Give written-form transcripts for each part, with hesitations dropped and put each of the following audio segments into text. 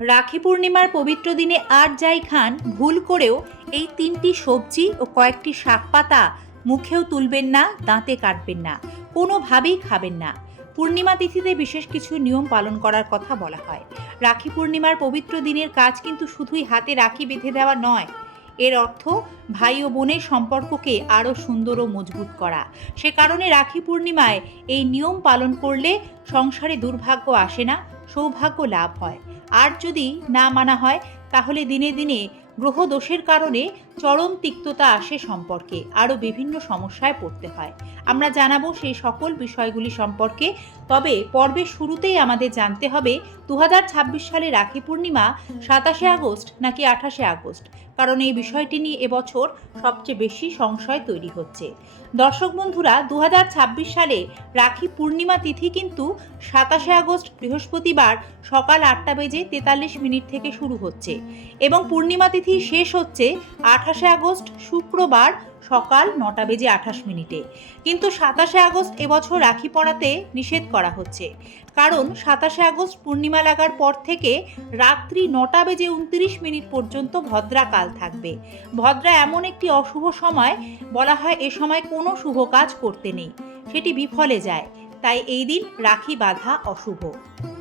রাখি পূর্ণিমার পবিত্র দিনে আর যাই খান, ভুল করেও এই 3টি সবজি ও কয়েকটি শাক পাতা মুখেও তুলবেন না, দাঁতে কাটবেন না, কোনোভাবেই খাবেন না। পূর্ণিমা তিথিতে বিশেষ কিছু নিয়ম পালন করার কথা বলা হয়। রাখি পূর্ণিমার পবিত্র দিনের কাজ কিন্তু শুধুই হাতে রাখি বেঁধে দেওয়া নয়, এর অর্থ ভাই ও বোনের সম্পর্ককে আরও সুন্দর ও মজবুত করা। সে কারণে রাখি পূর্ণিমায় এই নিয়ম পালন করলে সংসারে দুর্ভাগ্য আসে না, সৌভাগ্য লাভ হয়। আর যদি না মানা হয় তাহলে দিনে দিনে গ্রহ দোষের কারণে চরম তিক্ততা আসে, সম্পর্কে আরও বিভিন্ন সমস্যায় পড়তে হয়। আমরা জানাবো সেই সকল বিষয়গুলি সম্পর্কে। তবে পর্বের শুরুতেই আমাদের জানতে হবে 2026 সালে রাখি পূর্ণিমা 27শে আগস্ট নাকি 28শে আগস্ট, কারণ এই বিষয়টি নিয়ে এবছর সবচেয়ে বেশি সংশয় তৈরি হচ্ছে। দর্শক বন্ধুরা, 2026 সালে রাখি পূর্ণিমা তিথি কিন্তু 27শে আগস্ট বৃহস্পতিবার সকাল 8:43 থেকে শুরু হচ্ছে এবং পূর্ণিমা তিথি শেষ হচ্ছে 28শে আগস্ট শুক্রবার সকাল 9:28। কিন্তু 27শে আগস্ট এবছর রাখি পরাতে নিষেধ করা হচ্ছে, কারণ 27শে আগস্ট পূর্ণিমা লাগার পর থেকে রাত্রি 9:29 পর্যন্ত ভদ্রাকাল থাকবে। ভদ্রা এমন একটি অশুভ সময়, বলা হয় এ সময় কোনো শুভ কাজ করতে নেই, সেটি বিফলে যায়। তাই এই দিন রাখি বাঁধা অশুভ।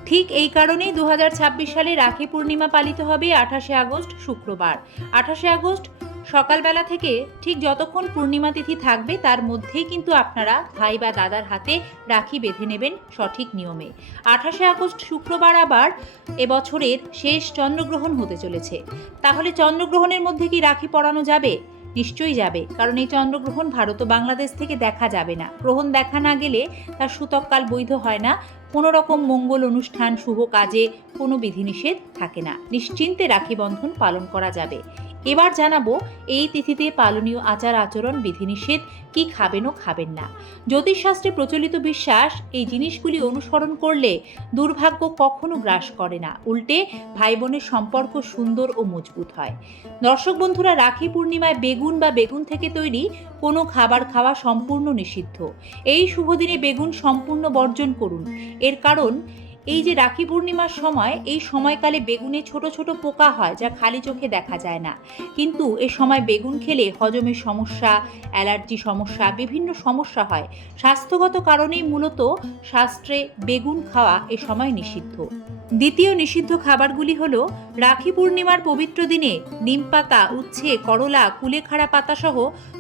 ঠিক এই কারণেই 2026 সালে রাখি পূর্ণিমা পালিত হবে 28শে আগস্ট শুক্রবার। 28শে আগস্ট সকালবেলা থেকে ঠিক যতক্ষণ পূর্ণিমা তিথি থাকবে তার মধ্যেই কিন্তু আপনারা ভাই বা দাদার হাতে রাখি বেঁধে নেবেন সঠিক নিয়মে। 28শে আগস্ট শুক্রবার আবার এবছরের শেষ চন্দ্রগ্রহণ হতে চলেছে। তাহলে চন্দ্রগ্রহণের মধ্যে কি রাখি পরানো যাবে? নিশ্চয়ই যাবে, কারণ এই চন্দ্রগ্রহণ ভারত ও বাংলাদেশ থেকে দেখা যাবে না। গ্রহণ দেখা না গেলে তার সূতককাল বৈধ হয় না। কোনো রকম মঙ্গল অনুষ্ঠান, শুভ কাজে কোনো বিধিনিষেধ থাকে না, নিশ্চিন্তে রাখি বন্ধন পালন করা যাবে। এবার জানাবো এই তিথিতে পালনীয় আচার আচরণ, বিধিনিষেধ, কি খাবেন ও খাবেন না। জ্যোতিষশাস্ত্রে প্রচলিত বিশ্বাস, এই জিনিসগুলি অনুসরণ করলে দুর্ভাগ্য কখনো গ্রাস করে না, উল্টে ভাই বোনের সম্পর্ক সুন্দর ও মজবুত হয়। দর্শক বন্ধুরা, রাখি পূর্ণিমায় বেগুন বা বেগুন থেকে তৈরি কোনো খাবার খাওয়া সম্পূর্ণ নিষিদ্ধ। এই শুভ দিনে বেগুন সম্পূর্ণ বর্জন করুন। এর কারণ এই যে রাখি পূর্ণিমার সময়, এই সময়কালে বেগুনে ছোট ছোট পোকা হয় যা খালি চোখে দেখা যায় না, কিন্তু এ সময় বেগুন খেলে হজমের সমস্যা, অ্যালার্জি সমস্যা, বিভিন্ন সমস্যা হয়। স্বাস্থ্যগত কারণেই মূলত শাস্ত্রে বেগুন খাওয়া এ সময় নিষিদ্ধ। দ্বিতীয় নিষিদ্ধ খাবারগুলি হলো রাখি পূর্ণিমার পবিত্র দিনে নিমপাতা, উচ্ছে, করলা, কুলেখাড়া পাতা সহ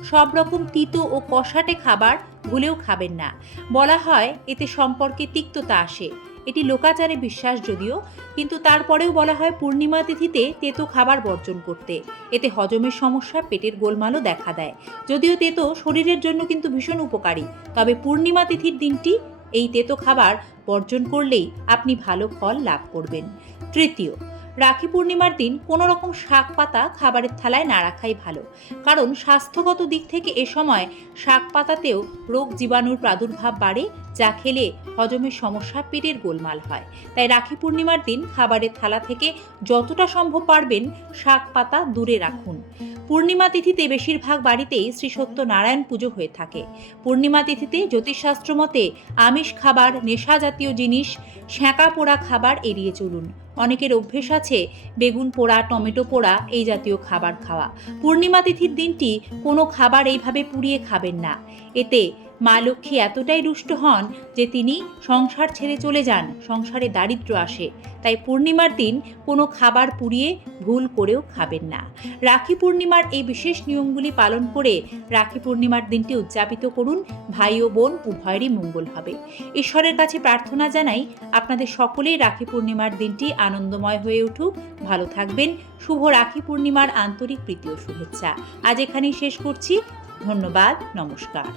সব রকম তিতো ও কষাটে খাবার ভুলেও খাবেন না। বলা হয় এতে সম্পর্কে তিক্ততা আসে, এটি লোকাচারে বিশ্বাস যদিও, কিন্তু তারপরেও বলা হয় পূর্ণিমা তিথিতে তেতো খাবার বর্জন করতে। এতে হজমের সমস্যা, পেটের গোলমালও দেখা দেয়। যদিও তেতো শরীরের জন্য কিন্তু ভীষণ উপকারী, তবে পূর্ণিমা তিথির দিনটি এই তেতো খাবার বর্জন করলেই আপনি ভালো ফল লাভ করবেন। তৃতীয়, রাখি পূর্ণিমার দিন কোনো রকম শাক পাতা খাবারের থালায় না রাখাই ভালো, কারণ স্বাস্থ্যগত দিক থেকে এ সময় শাক পাতাতেও রোগ জীবাণুর প্রাদুর্ভাব বাড়ে, যা খেলে হজমের সমস্যা, পেটের গোলমাল হয়। তাই রাখি পূর্ণিমার দিন খাবারের থালা থেকে যতটা সম্ভব পারবেন শাক পাতা দূরে রাখুন। পূর্ণিমা তিথিতে বেশিরভাগ বাড়িতেই শ্রী সত্যনারায়ণ পুজো হয়ে থাকে। পূর্ণিমা তিথিতে জ্যোতিষশাস্ত্র মতে আমিষ খাবার, নেশা জাতীয় জিনিস, সেঁকা পোড়া খাবার এড়িয়ে চলুন। অনেকের অভ্যেস আছে বেগুন পোড়া, টমেটো পোড়া এই জাতীয় খাবার খাওয়া। পূর্ণিমা তিথির দিনটি কোনো খাবার এইভাবে পুড়িয়ে খাবেন না। এতে মা লক্ষ্মী এতটাই রুষ্ট হন যে তিনি সংসার ছেড়ে চলে যান, সংসারে দারিদ্র্য আসে। তাই পূর্ণিমার দিন কোনো খাবার পুড়িয়ে ভুল করেও খাবেন না। রাখি পূর্ণিমার এই বিশেষ নিয়মগুলি পালন করে রাখি পূর্ণিমার দিনটি উদযাপিত করুন। ভাই ও বোন উভয়েরই মঙ্গল হবে। ঈশ্বরের কাছে প্রার্থনা জানাই আপনাদের সকলেই রাখি পূর্ণিমার দিনটি আনন্দময় হয়ে উঠুক। ভালো থাকবেন। শুভ রাখি পূর্ণিমার আন্তরিক প্রীতি ও শুভেচ্ছা। আজ এখানেই শেষ করছি। ধন্যবাদ। নমস্কার।